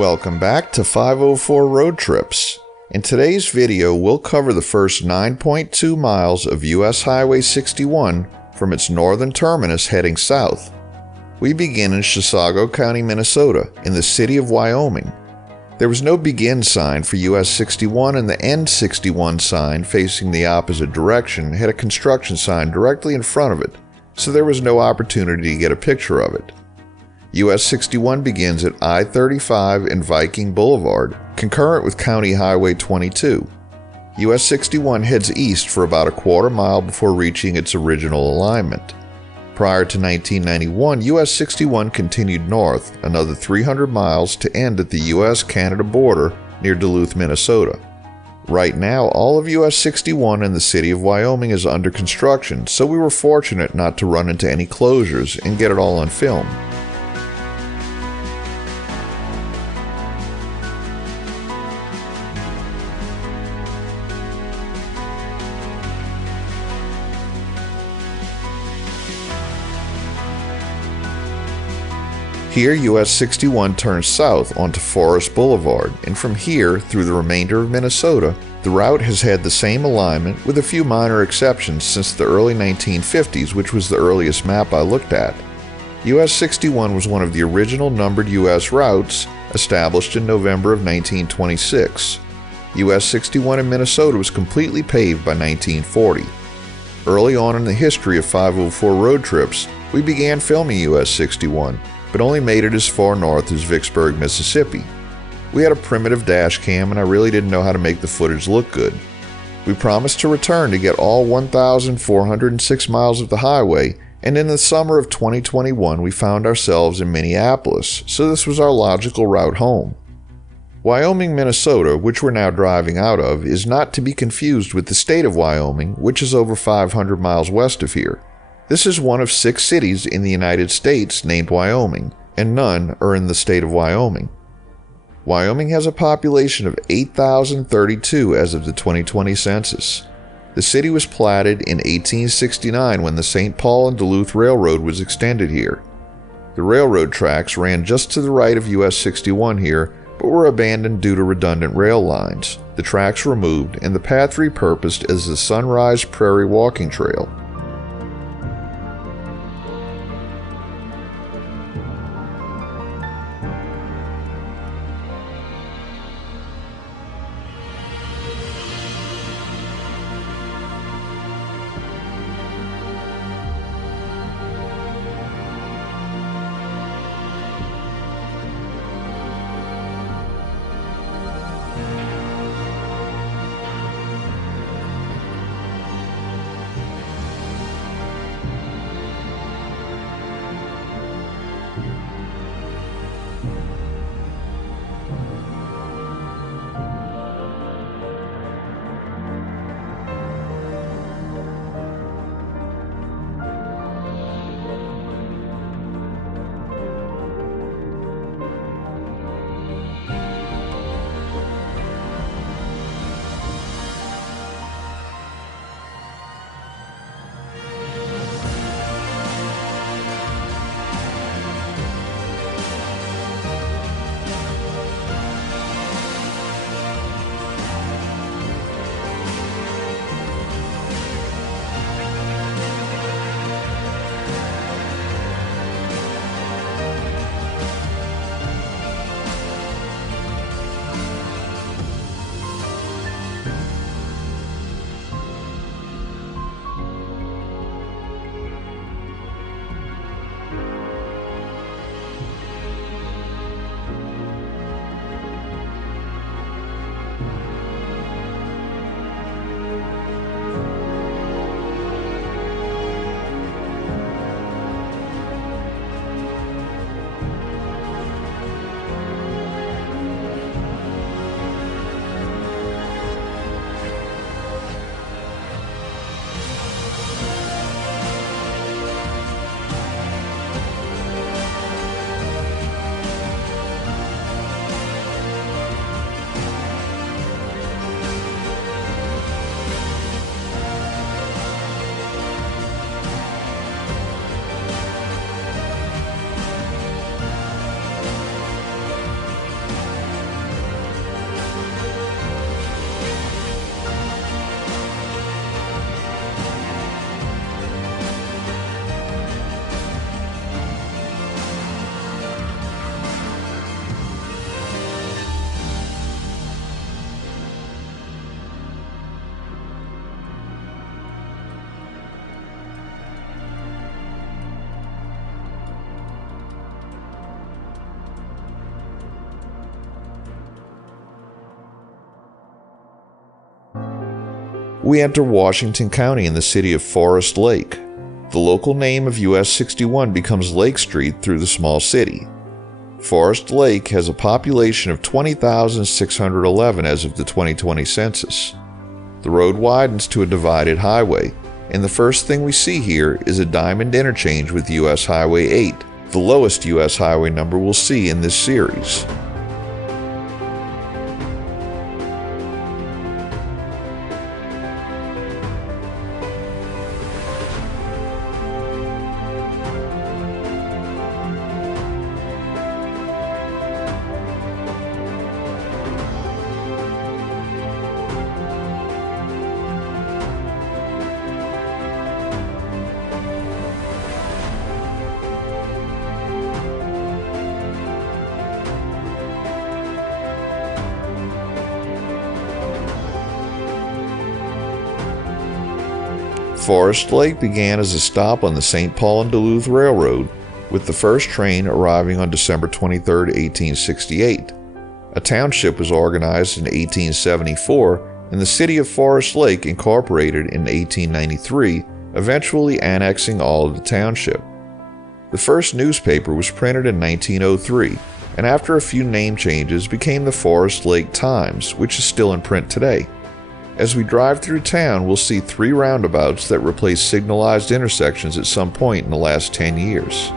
Welcome back to 504 Road Trips. In today's video, we'll cover the first 9.2 miles of US Highway 61 from its northern terminus heading south. We begin in Chisago County, Minnesota, in the city of Wyoming. There was no begin sign for US 61, and the end 61 sign facing the opposite direction had a construction sign directly in front of it, so there was no opportunity to get a picture of it. US 61 begins at I-35 and Viking Boulevard, concurrent with County Highway 22. US 61 heads east for about a quarter mile before reaching its original alignment. Prior to 1991, US 61 continued north another 300 miles to end at the US-Canada border near Duluth, Minnesota. Right now, all of US 61 in the city of Wyoming is under construction, so we were fortunate not to run into any closures and get it all on film. Here, US 61 turns south onto Forest Boulevard, and from here, through the remainder of Minnesota, the route has had the same alignment with a few minor exceptions since the early 1950s, which was the earliest map I looked at. US 61 was one of the original numbered US routes, established in November of 1926. US 61 in Minnesota was completely paved by 1940. Early on in the history of 504 road trips, we began filming US 61, but only made it as far north as Vicksburg, Mississippi. We had a primitive dash cam and I really didn't know how to make the footage look good. We promised to return to get all 1,406 miles of the highway, and in the summer of 2021 we found ourselves in Minneapolis, so this was our logical route home. Wyoming, Minnesota, which we're now driving out of, is not to be confused with the state of Wyoming, which is over 500 miles west of here. This is one of 6 cities in the United States named Wyoming, and none are in the state of Wyoming. Wyoming has a population of 8,032 as of the 2020 census. The city was platted in 1869 when the St. Paul and Duluth Railroad was extended here. The railroad tracks ran just to the right of US 61 here, but were abandoned due to redundant rail lines. The tracks removed and the path repurposed as the Sunrise Prairie Walking Trail. We enter Washington County in the city of Forest Lake. The local name of US 61 becomes Lake Street through the small city. Forest Lake has a population of 20,611 as of the 2020 census. The road widens to a divided highway, and the first thing we see here is a diamond interchange with US Highway 8, the lowest US highway number we'll see in this series. Forest Lake began as a stop on the St. Paul and Duluth Railroad, with the first train arriving on December 23, 1868. A township was organized in 1874, and the city of Forest Lake incorporated in 1893, eventually annexing all of the township. The first newspaper was printed in 1903, and after a few name changes became the Forest Lake Times, which is still in print today. As we drive through town, we'll see 3 roundabouts that replace signalized intersections at some point in the last 10 years.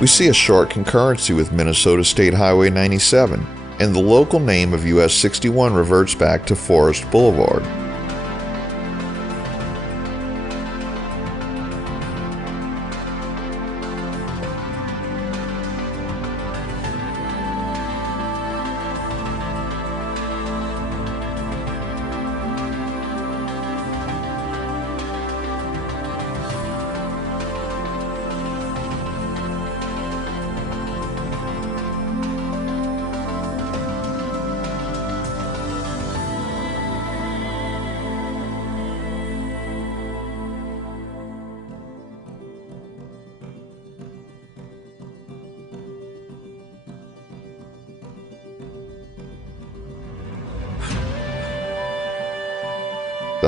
We see a short concurrency with Minnesota State Highway 97, and the local name of US 61 reverts back to Forest Boulevard.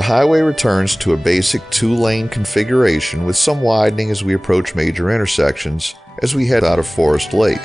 The highway returns to a basic 2-lane configuration with some widening as we approach major intersections as we head out of Forest Lake.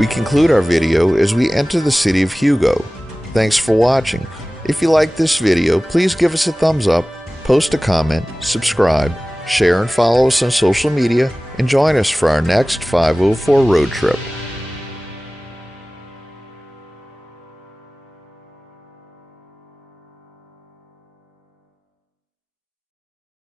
We conclude our video as we enter the city of Hugo. Thanks for watching. If you like this video, please give us a thumbs up, post a comment, subscribe, share and follow us on social media, and join us for our next 504 road trip.